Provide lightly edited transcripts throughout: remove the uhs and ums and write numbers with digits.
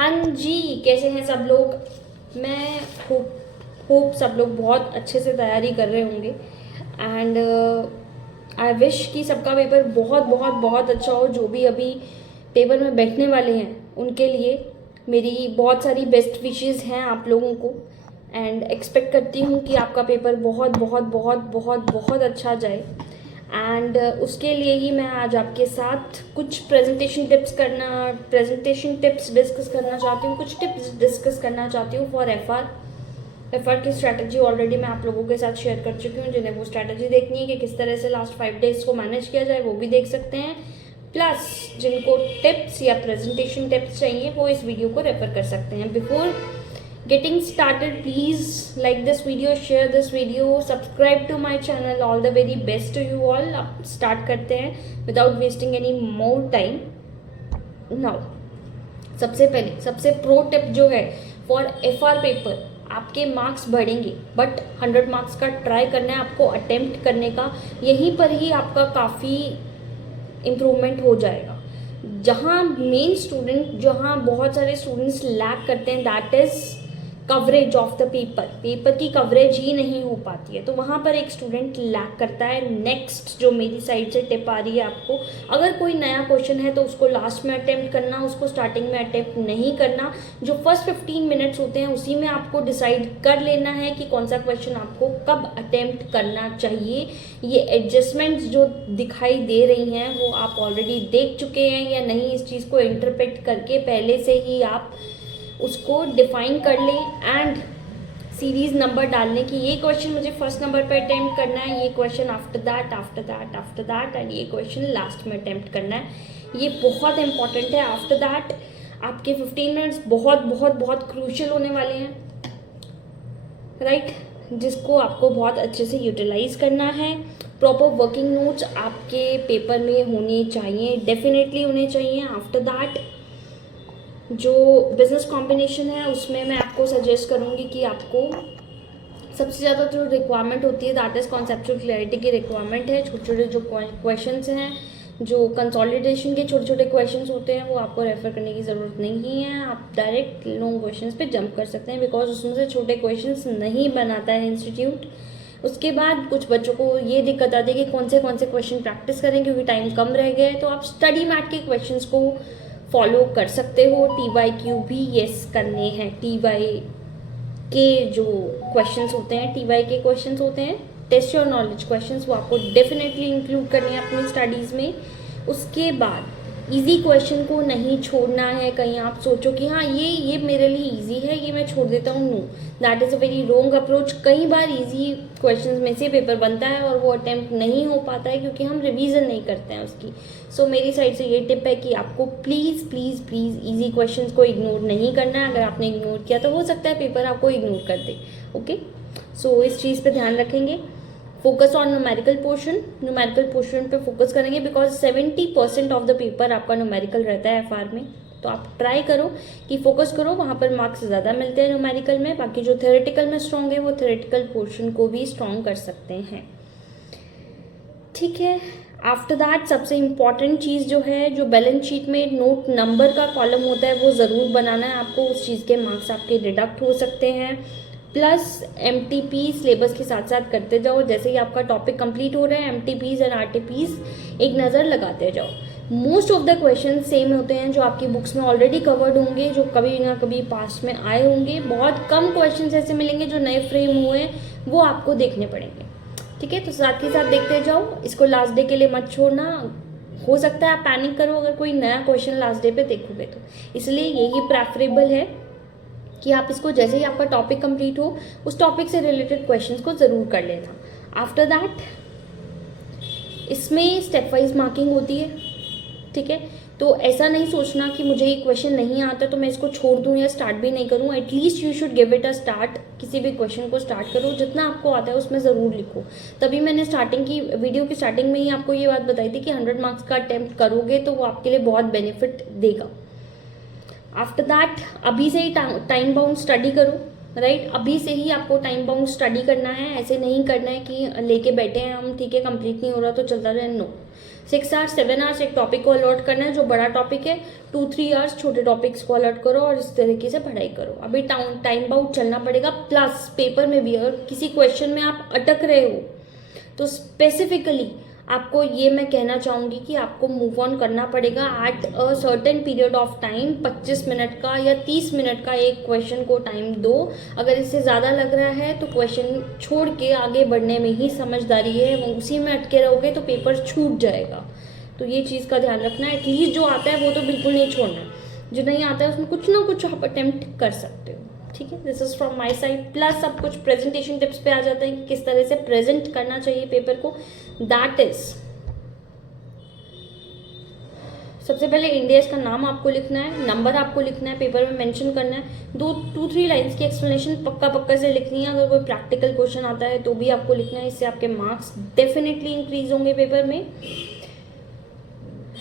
हाँ जी, कैसे हैं सब लोग। मैं होप सब लोग बहुत अच्छे से तैयारी कर रहे होंगे एंड आई विश कि सबका पेपर बहुत बहुत बहुत अच्छा हो। जो भी अभी पेपर में बैठने वाले हैं उनके लिए मेरी बहुत सारी बेस्ट विशेस हैं आप लोगों को एंड एक्सपेक्ट करती हूँ कि आपका पेपर बहुत बहुत बहुत बहुत बहुत अच्छा जाए। एंड उसके लिए ही मैं आज आपके साथ कुछ प्रेजेंटेशन टिप्स डिस्कस करना चाहती हूँ, कुछ टिप्स डिस्कस करना चाहती हूँ फॉर एफआर की स्ट्रैटेजी ऑलरेडी मैं आप लोगों के साथ शेयर कर चुकी हूँ। जिन्हें वो स्ट्रैटेजी देखनी है कि किस तरह से लास्ट 5 डेज को मैनेज किया जाए वो भी देख सकते हैं। प्लस जिनको टिप्स या प्रेजेंटेशन टिप्स चाहिए वो इस वीडियो को रेफर कर सकते हैं। Before getting started, please like this video, share this video, subscribe to my channel. All the very best to you all. अब start करते हैं without wasting any more time. Now सबसे पहले सबसे प्रो टिप जो है फॉर एफआर पेपर, आपके marks बढ़ेंगे बट 100 मार्क्स का ट्राई करना है आपको अटेम्प्ट करने का। यहीं पर ही आपका काफ़ी इम्प्रूवमेंट हो जाएगा। जहाँ मेन स्टूडेंट, जहाँ बहुत सारे स्टूडेंट्स लैक करते हैं, that is coverage of the paper की कवरेज ही नहीं हो पाती है, तो वहाँ पर एक स्टूडेंट लैक करता है। नेक्स्ट जो मेरी साइड से टिप आ रही है आपको, अगर कोई नया क्वेश्चन है तो उसको लास्ट में अटेम्प्ट करना, उसको स्टार्टिंग में अटेम्प्ट नहीं करना। जो फर्स्ट 15 मिनट्स होते हैं उसी में आपको डिसाइड कर लेना है कि कौन सा क्वेश्चन आपको कब अटेम्प्ट करना चाहिए। ये एडजस्टमेंट्स जो दिखाई दे रही हैं वो आप ऑलरेडी देख चुके हैं या नहीं, इस चीज़ को इंटरप्रेट करके पहले से ही आप उसको डिफाइन कर लें एंड सीरीज नंबर डालने की ये क्वेश्चन मुझे फर्स्ट नंबर पर अटेम्प्ट करना है, ये क्वेश्चन आफ्टर दैट एंड ये क्वेश्चन लास्ट में अटेम्प्ट करना है। ये बहुत इंपॉर्टेंट है। आफ्टर दैट आपके 15 मिनट्स बहुत बहुत बहुत क्रूशियल होने वाले हैं, राइट, जिसको आपको बहुत अच्छे से यूटिलाइज करना है। प्रॉपर वर्किंग नोट्स आपके पेपर में होने चाहिए, डेफिनेटली होने चाहिए। आफ्टर दैट जो बिजनेस कॉम्बिनेशन है उसमें मैं आपको सजेस्ट करूँगी कि आपको सबसे ज़्यादा जो रिक्वायरमेंट होती है दैट इज़ कॉन्सेप्चुअल क्लैरिटी की रिक्वायरमेंट है। छोटे छोटे जो क्वेश्चंस हैं, जो कंसोलिडेशन के छोटे छोटे क्वेश्चंस होते हैं, वो आपको रेफर करने की ज़रूरत नहीं है। आप डायरेक्ट लॉन्ग क्वेश्चंस पे जंप कर सकते हैं बिकॉज उसमें से छोटे क्वेश्चंस नहीं बनाता है इंस्टीट्यूट। उसके बाद कुछ बच्चों को ये दिक्कत आती है कि कौन से क्वेश्चन प्रैक्टिस करें क्योंकि टाइम कम रह गया है, तो आप स्टडी मैट के क्वेश्चंस को फॉलो कर सकते हो। TYQ भी येस करने हैं। TY के जो क्वेश्चंस होते हैं, TY के क्वेश्चंस होते हैं, टेस्ट योर नॉलेज क्वेश्चंस, वो आपको डेफिनेटली इंक्लूड करने हैं अपनी स्टडीज़ में। उसके बाद इजी क्वेश्चन को नहीं छोड़ना है। कहीं आप सोचो कि हाँ ये मेरे लिए इजी है, ये मैं छोड़ देता हूँ, no, that is a very wrong approach. कई बार इजी क्वेश्चंस में से पेपर बनता है और वो अटेम्प्ट नहीं हो पाता है क्योंकि हम रिवीजन नहीं करते हैं उसकी। सो मेरी साइड से ये टिप है कि आपको please please please easy questions को इग्नोर नहीं करना है। अगर आपने इग्नोर किया तो हो सकता है पेपर आपको इग्नोर कर दे। ओके, सो इस चीज़ पे ध्यान रखेंगे। फोकस ऑन न्यूमेरिकल पोर्शन पे फोकस करेंगे बिकॉज 70% ऑफ द पेपर आपका न्यूमेरिकल रहता है एफआर में। तो आप ट्राई करो कि फोकस करो, वहाँ पर मार्क्स ज़्यादा मिलते हैं न्यूमेरिकल में। बाकी जो थ्योरेटिकल में स्ट्रॉन्ग है वो थ्योरेटिकल पोर्शन को भी स्ट्रॉन्ग कर सकते हैं, ठीक है। आफ्टर दैट सबसे इम्पॉर्टेंट चीज़ जो है, जो बैलेंस शीट में नोट नंबर का कॉलम होता है वो ज़रूर बनाना है आपको। उस चीज़ के मार्क्स आपके डिडक्ट हो सकते हैं। प्लस MTP सिलेबस के साथ साथ करते जाओ। जैसे ही आपका टॉपिक कंप्लीट हो रहा है, MTPs एंड RTPs एक नज़र लगाते जाओ। Most of the question same होते हैं जो आपकी बुक्स में ऑलरेडी कवर्ड होंगे, जो कभी ना कभी पास्ट में आए होंगे। बहुत कम क्वेश्चन ऐसे मिलेंगे जो नए फ्रेम हुए, वो आपको देखने पड़ेंगे, ठीक है। तो साथ ही साथ देखते जाओ, इसको लास्ट डे के लिए मत छोड़ना। हो सकता है आप पैनिक करो अगर कोई नया क्वेश्चन लास्ट डे पे देखोगे तो, इसलिए यही प्रेफरेबल है कि आप इसको जैसे ही आपका टॉपिक कंप्लीट हो उस टॉपिक से रिलेटेड क्वेश्चंस को ज़रूर कर लेना। आफ्टर दैट इसमें स्टेप वाइज मार्किंग होती है, ठीक है। तो ऐसा नहीं सोचना कि मुझे ये क्वेश्चन नहीं आता तो मैं इसको छोड़ दूँ या स्टार्ट भी नहीं करूँ। At least you should give it a start. किसी भी क्वेश्चन को स्टार्ट करो, जितना आपको आता है उसमें ज़रूर लिखो। तभी मैंने वीडियो की स्टार्टिंग में ही आपको ये बात बताई थी कि 100 मार्क्स का अटेम्प्ट करोगे तो वो आपके लिए बहुत बेनिफिट देगा। आफ्टर दैट अभी से ही टाइम बाउंड स्टडी करो, राइट। अभी से ही आपको टाइम बाउंड स्टडी करना है। ऐसे नहीं करना है कि लेके बैठे हैं हम, ठीक है, कंप्लीट नहीं हो रहा तो चलता रहे, नो। 6 आवर्स 7 आवर्स एक टॉपिक को अलॉट करना है जो बड़ा टॉपिक है, 2-3 आवर्स छोटे टॉपिक्स को अलॉट करो और इस तरीके से पढ़ाई करो। अभी टाइम बाउंड चलना पड़ेगा। प्लस पेपर में भी अगर किसी क्वेश्चन में आप अटक रहे हो तो स्पेसिफिकली आपको ये मैं कहना चाहूँगी कि आपको मूव ऑन करना पड़ेगा at a certain period of time. 25 minute का या 30 मिनट का एक क्वेश्चन को टाइम दो। अगर इससे ज़्यादा लग रहा है तो क्वेश्चन छोड़ के आगे बढ़ने में ही समझदारी है, वो उसी में अटके रहोगे तो पेपर छूट जाएगा। तो ये चीज़ का ध्यान रखना है। एटलीस्ट जो आता है वो तो बिल्कुल नहीं छोड़ना है, जो नहीं आता है उसमें कुछ ना कुछ आप अटेम्प्ट कर सकते हो। ठीक है, this is from my side. Plus अब कुछ प्रेजेंटेशन टिप्स पे आ जाते हैं कि किस तरह से प्रेजेंट करना चाहिए पेपर को। दैट इज, सबसे पहले इंडियस का नाम आपको लिखना है, नंबर आपको लिखना है, पेपर में मेंशन करना है, 2-3 लाइंस की एक्सप्लेनेशन पक्का से लिखनी है। अगर कोई प्रैक्टिकल क्वेश्चन आता है तो भी आपको लिखना है, इससे आपके मार्क्स डेफिनेटली इंक्रीज होंगे पेपर में।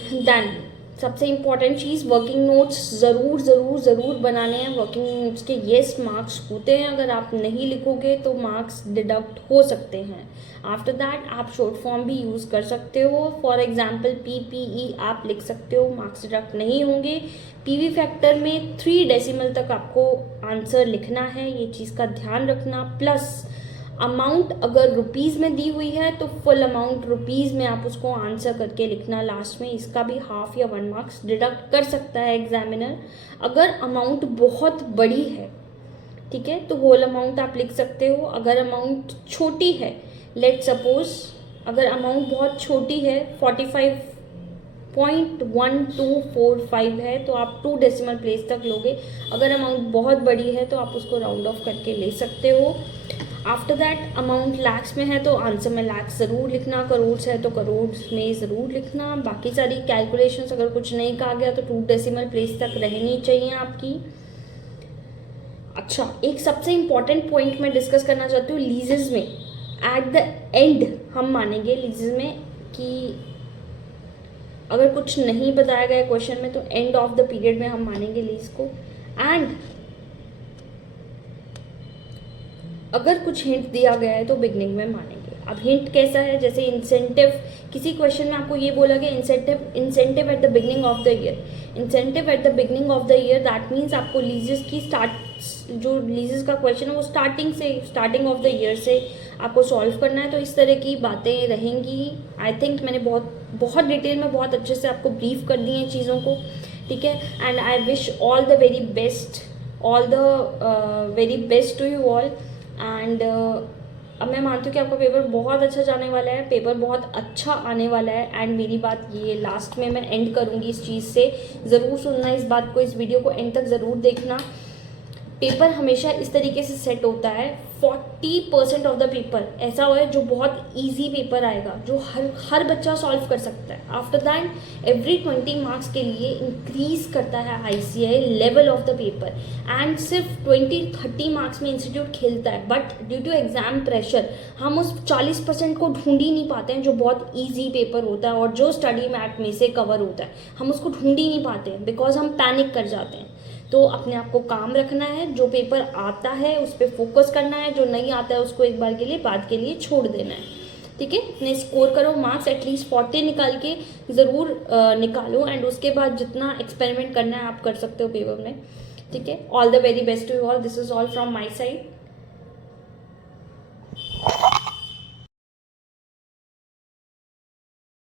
देन सबसे इम्पॉर्टेंट चीज़, वर्किंग नोट्स ज़रूर बनाने हैं। वर्किंग नोट्स के येस मार्क्स होते हैं, अगर आप नहीं लिखोगे तो मार्क्स डिडक्ट हो सकते हैं। आफ्टर दैट आप शॉर्ट फॉर्म भी यूज़ कर सकते हो। फॉर एग्जांपल PPE आप लिख सकते हो, मार्क्स डिडक्ट नहीं होंगे। PV फैक्टर में 3 डेसिमल तक आपको आंसर लिखना है, ये चीज़ का ध्यान रखना। प्लस अमाउंट अगर रुपीज़ में दी हुई है तो फुल अमाउंट रुपीज़ में आप उसको आंसर करके लिखना लास्ट में। इसका भी हाफ या 1 मार्क्स डिडक्ट कर सकता है एग्जामिनर। अगर अमाउंट बहुत बड़ी है, ठीक है, तो होल अमाउंट आप लिख सकते हो। अगर अमाउंट छोटी है, लेट सपोज अगर अमाउंट बहुत छोटी है, 45.1245 है, तो आप 2 डेसिमल प्लेस तक लोगे। अगर अमाउंट बहुत बड़ी है तो आप उसको राउंड ऑफ करके ले सकते हो। आफ्टर दैट अमाउंट लैक्स में है तो आंसर में लैक्स ज़रूर लिखना, करोड़ है तो करोड़ में ज़रूर लिखना। बाकी सारी कैलकुलेशंस अगर कुछ नहीं कहा गया तो 2 डेसिमल प्लेस तक रहनी चाहिए आपकी। अच्छा, एक सबसे इम्पॉर्टेंट पॉइंट मैं डिस्कस करना चाहती हूँ लीजेस में। एट द एंड हम मानेंगे लीजेस में कि अगर कुछ नहीं बताया गया क्वेश्चन में तो एंड ऑफ द पीरियड में हम मानेंगे लीज को। एंड अगर कुछ हिंट दिया गया है तो बिगनिंग में मानेंगे। अब हिंट कैसा है, जैसे इंसेंटिव, किसी क्वेश्चन में आपको ये बोला गया incentive at the beginning of the year. Incentive at the beginning of the year that means आपको लीजेस की जो लीजेस का क्वेश्चन है वो स्टार्टिंग ऑफ द ईयर से आपको सॉल्व करना है। तो इस तरह की बातें रहेंगी। आई थिंक मैंने बहुत डिटेल में बहुत अच्छे से आपको ब्रीफ कर दी हैं चीज़ों को, ठीक है। And I wish all the very best to you all. And अब मैं मानती हूँ कि आपका पेपर बहुत अच्छा जाने वाला है, पेपर बहुत अच्छा आने वाला है। एंड मेरी बात ये लास्ट में मैं एंड करूँगी इस चीज़ से, ज़रूर सुनना इस बात को, इस वीडियो को एंड तक ज़रूर देखना। पेपर हमेशा इस तरीके से सेट होता है, 40% ऑफ द पेपर ऐसा हुआ है जो बहुत इजी पेपर आएगा, जो हर बच्चा सॉल्व कर सकता है। आफ्टर दैट एवरी 20 मार्क्स के लिए इंक्रीज करता है ICAI level of the paper. And सिर्फ 20-30 मार्क्स में इंस्टीट्यूट खेलता है, but due to exam pressure हम उस 40% को ढूंढ ही नहीं पाते हैं जो बहुत ईजी पेपर होता है और जो स्टडी मैट में से कवर होता है, हम उसको ढूंढ ही नहीं पाते हैं बिकॉज हम पैनिक कर जाते हैं। तो अपने आप को काम रखना है, जो पेपर आता है उस पर फोकस करना है, जो नहीं आता है उसको एक बार के लिए बाद के लिए छोड़ देना है, ठीक है। अपने स्कोर करो, मार्क्स एटलीस्ट 40 निकाल के ज़रूर निकालो। एंड उसके बाद जितना एक्सपेरिमेंट करना है आप कर सकते हो पेपर में, ठीक है। All the very best to you all. This is all from my side.